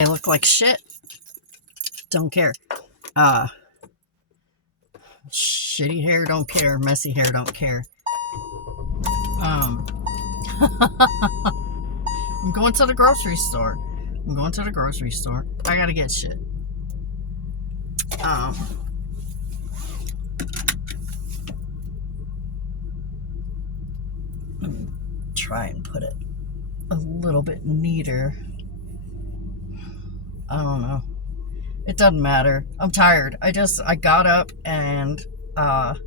I look like shit. Don't care. Shitty hair, don't care. Messy hair, don't care. I'm going to the grocery store. I gotta get shit. Let me try and put it a little bit neater. I don't know. It doesn't matter. I'm tired. I got up and got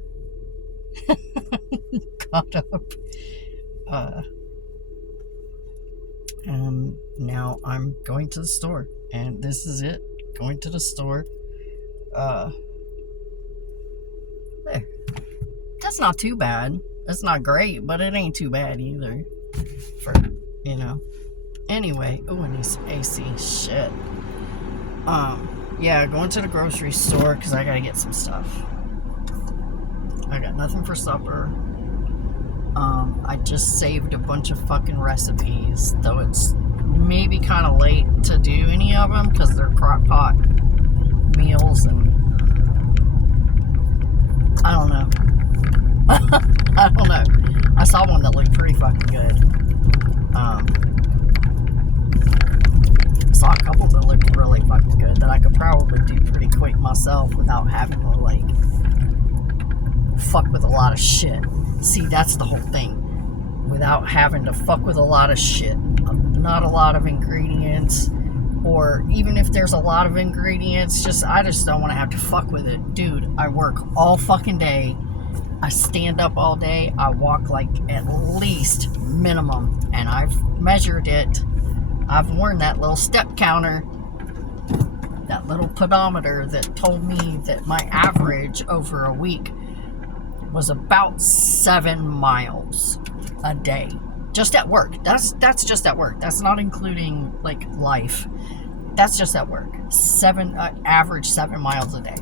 up and now I'm going to the store, and this is it. Going to the store. There. That's not too bad. It's not great, but it ain't too bad either. For, you know. Anyway, oh, I need some AC. Shit. Yeah, going to the grocery store because I gotta get some stuff. I got nothing for supper. I just saved a bunch of fucking recipes, though it's maybe kind of late to do any of them because they're crock pot meals, and I don't know. I don't know. I saw one that looked pretty fucking good. Saw a couple that looked really fucking good that I could probably do pretty quick myself without having to, like, fuck with a lot of shit. See, that's the whole thing. Without having to fuck with a lot of shit. Not a lot of ingredients. Or even if there's a lot of ingredients, I just don't want to have to fuck with it. Dude, I work all fucking day. I stand up all day. I walk like at least minimum. And I've measured it. I've worn that little step counter, that little pedometer that told me that my average over a week was about 7 miles a day. Just at work. That's just at work. That's not including, like, life. That's just at work. Average 7 miles a day.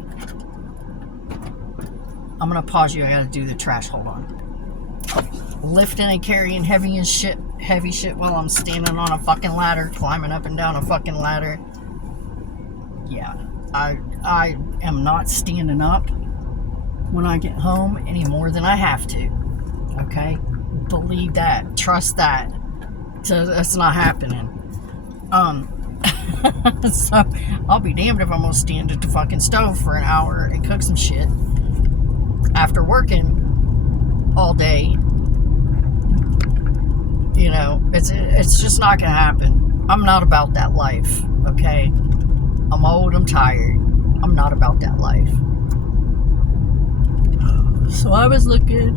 I'm gonna pause you. I gotta do the trash. Hold on. Lifting and carrying heavy shit while I'm standing on a fucking ladder, climbing up and down a fucking ladder. Yeah, I am not standing up when I get home any more than I have to. Okay, believe that, trust that. That's not happening. So I'll be damned if I'm gonna stand at the fucking stove for an hour and cook some shit after working all day. You know, it's just not gonna happen. I'm not about that life, okay? I'm old, I'm tired. I'm not about that life. So I was looking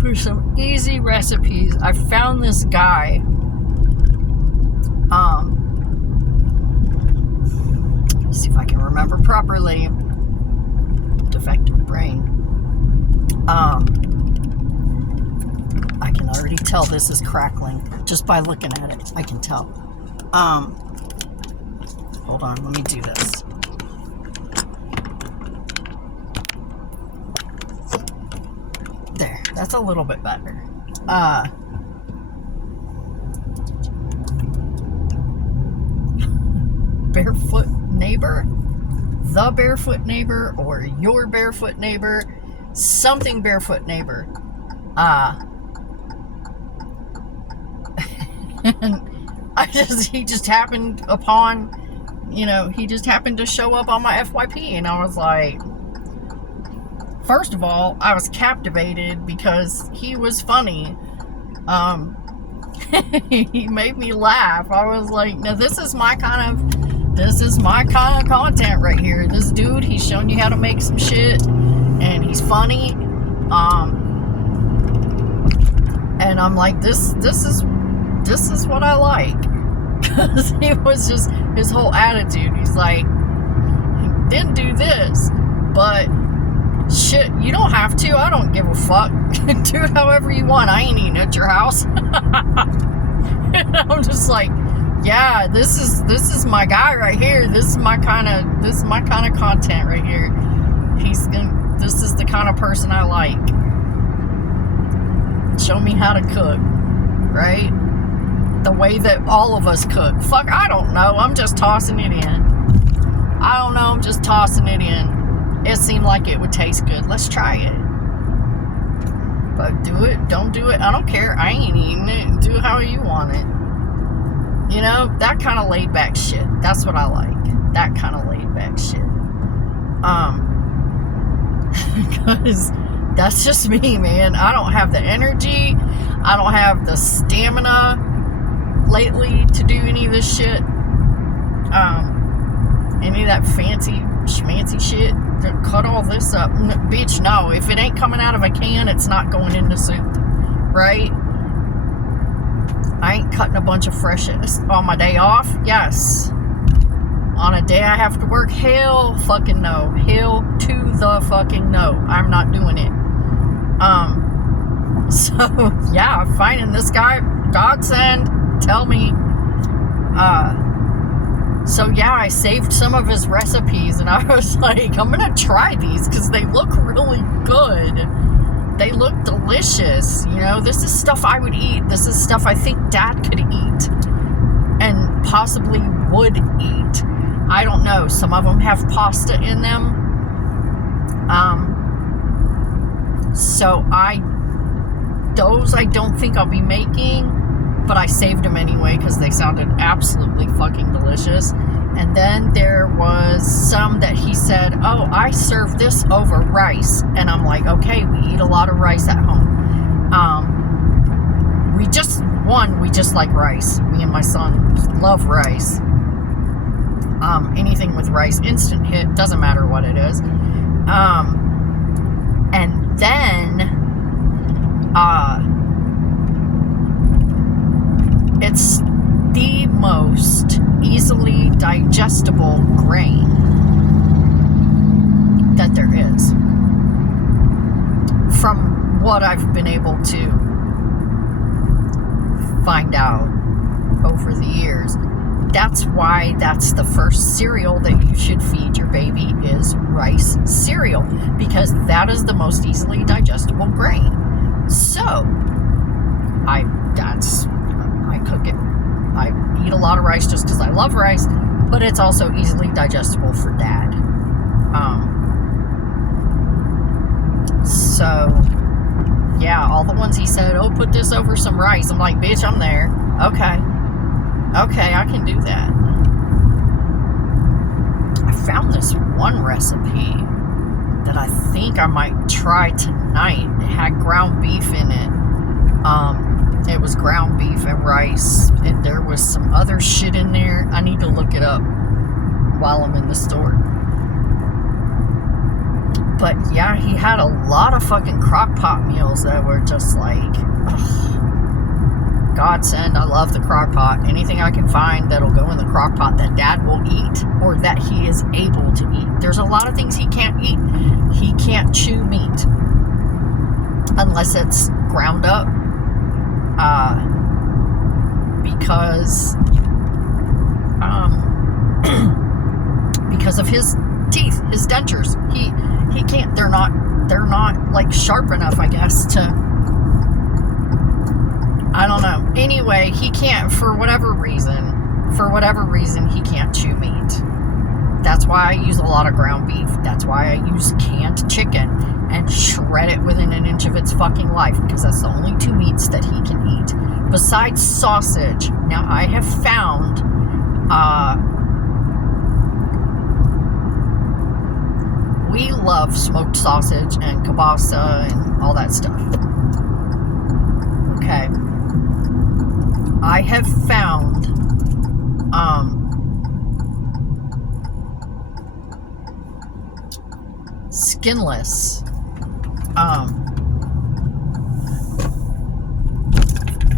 for some easy recipes. I found this guy. Let's see if I can remember properly. Defective brain. I can already tell this is crackling just by looking at it. I can tell. Hold on, let me do this. There, that's a little bit better. Barefoot neighbor, the barefoot neighbor, or your barefoot neighbor, something barefoot neighbor. And he just happened to show up on my FYP, and I was like, first of all, I was captivated because he was funny. He made me laugh. I was like, now this is my kind of content right here. This dude, he's showing you how to make some shit, and he's funny. And I'm like, this is what I like. Because he was just, his whole attitude, he's like, he didn't do this, but shit, you don't have to. I don't give a fuck. Do it however you want. I ain't eating at your house. And I'm just like, yeah, this is my guy right here. This is my kind of content right here. This is the kind of person I like. Show me how to cook, right? the way that all of us cook. Fuck, I don't know. I'm just tossing it in. I don't know. I'm just tossing it in. It seemed like it would taste good. Let's try it. But do it. Don't do it. I don't care. I ain't eating it. Do how you want it. You know, that kind of laid back shit. That's what I like. That kind of laid back shit. Because that's just me, man. I don't have the energy. I don't have the stamina lately to do any of this shit. Any of that fancy schmancy shit. Cut all this up. Bitch, no. If it ain't coming out of a can, it's not going into soup. Right? I ain't cutting a bunch of fresh on my day off. Yes. On a day I have to work, hell fucking no. Hell to the fucking no. I'm not doing it. So, yeah, finding this guy, godsend, tell me. So, yeah, I saved some of his recipes, and I was like, I'm gonna try these, because they look really good. They look delicious, you know? This is stuff I would eat. This is stuff I think Dad could eat, and possibly would eat. I don't know. Some of them have pasta in them. So those I don't think I'll be making, but I saved them anyway because they sounded absolutely fucking delicious. And then there was some that he said, oh, I serve this over rice. And I'm like, okay, we eat a lot of rice at home. We just like rice. Me and my son love rice. Anything with rice, instant hit, doesn't matter what it is. And then, it's the most easily digestible grain that there is. From what I've been able to find out over the years. That's why that's the first cereal that you should feed your baby is rice cereal, because that is the most easily digestible grain. So, I cook it. I eat a lot of rice just because I love rice, but it's also easily digestible for Dad. So, yeah, all the ones he said, oh, put this over some rice. I'm like, bitch, I'm there. Okay, I can do that. I found this one recipe that I think I might try tonight. It had ground beef in it. It was ground beef and rice, and there was some other shit in there. I need to look it up while I'm in the store. But yeah, he had a lot of fucking crock pot meals that were just like, ugh, godsend. I love the crock pot. Anything I can find that'll go in the crock pot that Dad will eat or that he is able to eat. There's a lot of things he can't eat. He can't chew meat unless it's ground up. Because of his teeth, his dentures. He can't, they're not like sharp enough, I guess, to, I don't know. Anyway, he can't, for whatever reason, he can't chew meat. That's why I use a lot of ground beef. That's why I use canned chicken and shred it within an inch of its fucking life, because that's the only two meats that he can eat. Besides sausage. Now, I have found, we love smoked sausage and kielbasa and all that stuff. Okay. I have found, skinless,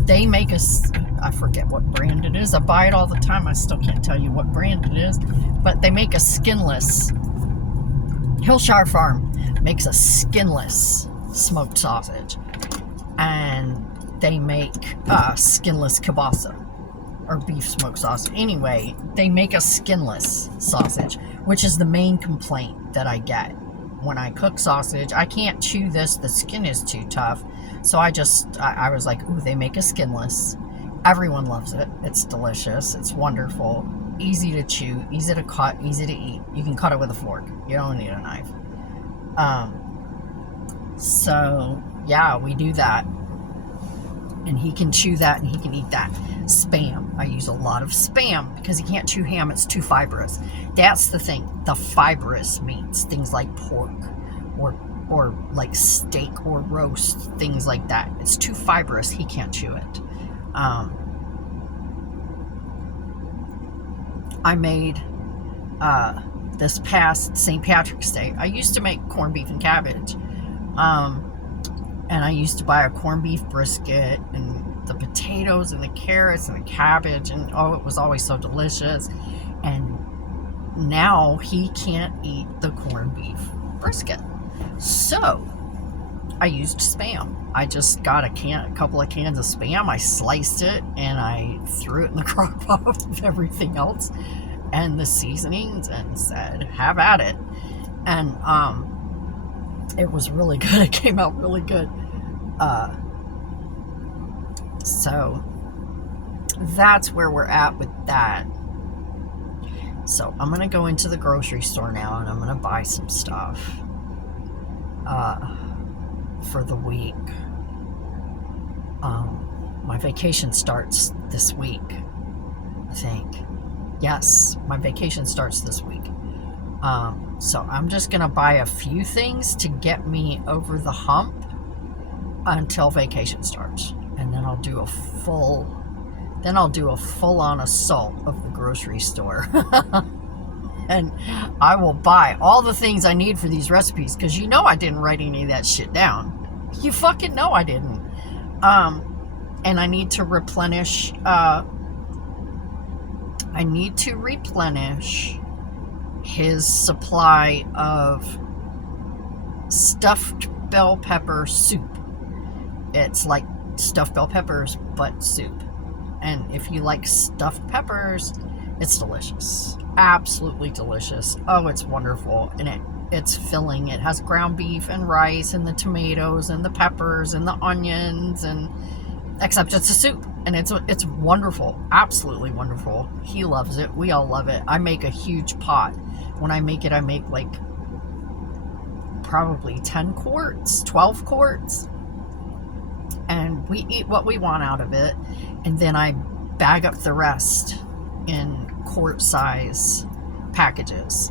they make I forget what brand it is. I buy it all the time. I still can't tell you what brand it is, but they make a skinless, Hillshire Farm makes a skinless smoked sausage, and they make skinless kielbasa or beef smoked sausage. Anyway, they make a skinless sausage, which is the main complaint that I get when I cook sausage. I can't chew this, the skin is too tough. So I was like, ooh, they make a skinless. Everyone loves it. It's delicious. It's wonderful. Easy to chew, easy to cut, easy to eat. You can cut it with a fork. You don't need a knife. So yeah, we do that. And he can chew that and he can eat that. Spam. I use a lot of Spam because he can't chew ham. It's too fibrous. That's the thing. The fibrous meats, things like pork or like steak or roast, things like that. It's too fibrous. He can't chew it. I made this past St. Patrick's Day. I used to make corned beef and cabbage. And I used to buy a corned beef brisket and the potatoes and the carrots and the cabbage, and oh, it was always so delicious. And now he can't eat the corned beef brisket. So I used Spam. I just got a couple of cans of Spam. I sliced it and I threw it in the crock pot with everything else and the seasonings and said, have at it. And it was really good. It came out really good. So that's where we're at with that. So I'm going to go into the grocery store now and I'm going to buy some stuff for the week. My vacation starts this week, I think. Yes, my vacation starts this week. So I'm just going to buy a few things to get me over the hump until vacation starts. And then I'll do a full-on assault of the grocery store. And I will buy all the things I need for these recipes, because you know I didn't write any of that shit down. You fucking know I didn't. And I need to replenish his supply of stuffed bell pepper soup. It's like stuffed bell peppers, but soup. And if you like stuffed peppers, it's delicious. Absolutely delicious. Oh, it's wonderful. And it's filling. It has ground beef and rice and the tomatoes and the peppers and the onions, and except it's a soup. And it's wonderful. Absolutely wonderful. He loves it. We all love it. I make a huge pot. When I make it, I make like probably 10 quarts, 12 quarts. And we eat what we want out of it. And then I bag up the rest in quart size packages.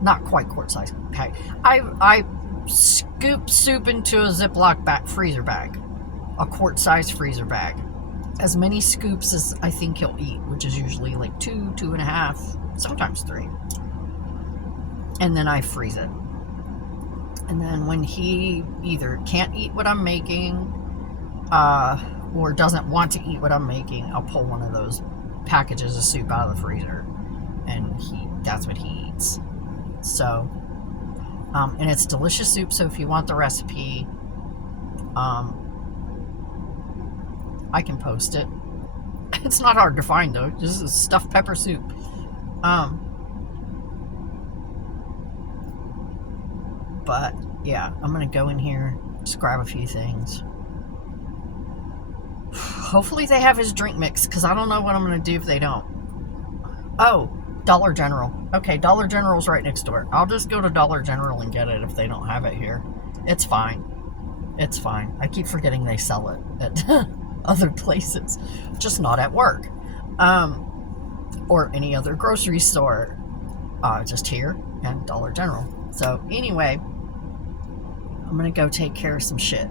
Not quite quart size pack. I scoop soup into a Ziploc freezer bag. A quart size freezer bag. As many scoops as I think he'll eat, which is usually like 2.5, sometimes 3. And then I freeze it. And then when he either can't eat what I'm making, or doesn't want to eat what I'm making, I'll pull one of those packages of soup out of the freezer, and that's what he eats. So, and it's delicious soup. So if you want the recipe, I can post it. It's not hard to find though. This is stuffed pepper soup. But yeah, I'm gonna go in here, just grab a few things. Hopefully they have his drink mix, because I don't know what I'm gonna do if they don't. Oh, Dollar General. Okay, Dollar General's right next door. I'll just go to Dollar General and get it if they don't have it here. It's fine. It's fine. I keep forgetting they sell it at other places, just not at work, or any other grocery store. Just here and Dollar General. So anyway, I'm gonna go take care of some shit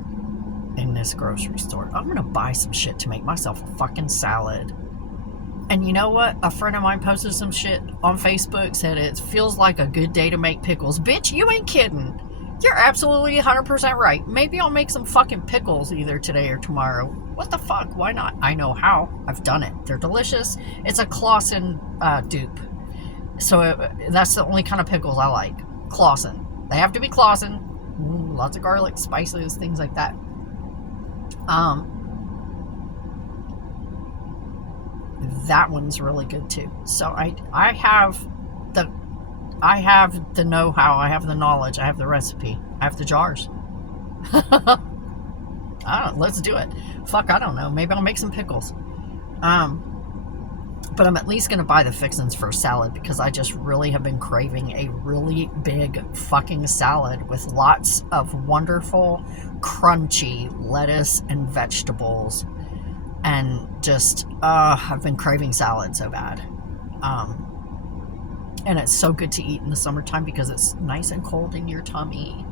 in this grocery store. I'm gonna buy some shit to make myself a fucking salad. And you know what? A friend of mine posted some shit on Facebook, said it feels like a good day to make pickles. Bitch, you ain't kidding. You're absolutely 100% right. Maybe I'll make some fucking pickles either today or tomorrow. What the fuck? Why not? I know how. I've done it. They're delicious. It's a Clausen dupe. So that's the only kind of pickles I like. Clausen. They have to be Clausen. Lots of garlic, spices, things like that. That one's really good too. So I have the know-how, I have the knowledge, I have the recipe, I have the jars. Let's do it. Fuck, I don't know. Maybe I'll make some pickles. But I'm at least going to buy the fixins for a salad because I just really have been craving a really big fucking salad with lots of wonderful, crunchy lettuce and vegetables. And just, I've been craving salad so bad. And it's so good to eat in the summertime because it's nice and cold in your tummy.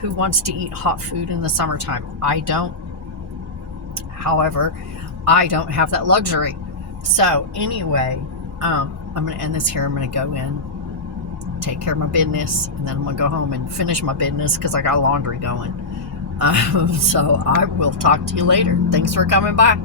Who wants to eat hot food in the summertime? I don't. However, I don't have that luxury. So anyway, I'm going to end this here. I'm going to go in, take care of my business, and then I'm going to go home and finish my business because I got laundry going. So I will talk to you later. Thanks for coming by.